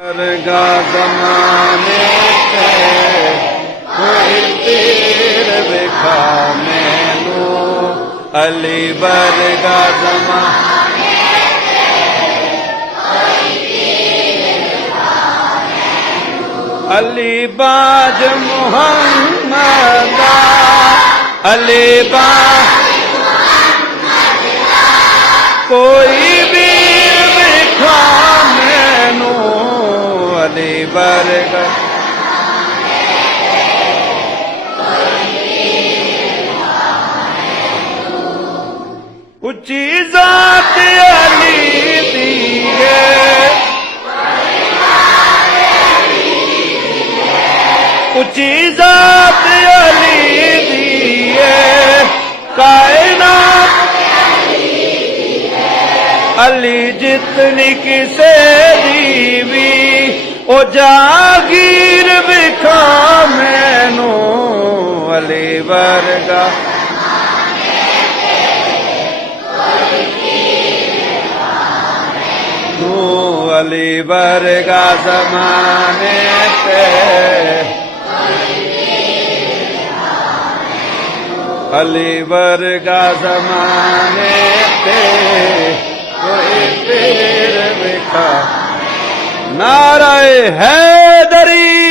ਵਰਗਾ ਜ਼ਮਾਨੇ ਤੇ ਕੋਈ ਪੀਰ ਵਿਖਾ ਮੈਨੂੰ, ਅਲੀ ਵਰਗਾ ਜ਼ਮਾਨੇ ਤੇ ਕੋਈ ਪੀਰ ਵਿਖਾ ਮੈਨੂੰ, ਅਲੀ ਬਾਜ ਮੁਹੰਮਦ ਦਾ, ਅਲੀ ਬਾਜ ਮੁਹੰਮਦ ਦਾ ਕੋਈ ਵੀਰ ਵਿਖਾ ਮੈਨੂੰ, ਅਲੀ ਵਰਗਾ ਉੱਚੀ ਜ਼ਾਤ ਅਲੀ ਦੀ ਹੈ, ਉੱਚੀ ਜ਼ਾਤ ਅਲੀ ਦੀ ਹੈ, ਕਾਇਨਾਤ ਅਲੀ ਜਿਤਨੀ ਕਿਸੇ ਦੀ ਵੀ, ਉਹ ਜਾਗੀਰ ਵਿਖਾ ਮੈਨੂੰ, ਅਲੀ ਵਰਗਾ ਅਲੀ ਵਰਗਾ ਜ਼ਮਾਨੇ ਤੇ, ਅਲੀ ਵਰਗਾ ਜ਼ਮਾਨੇ ਤੇ ਕੋਈ ਪੀਰ ਵਿਖਾ। ਨਾਰੇ ਹੈਦਰੀ।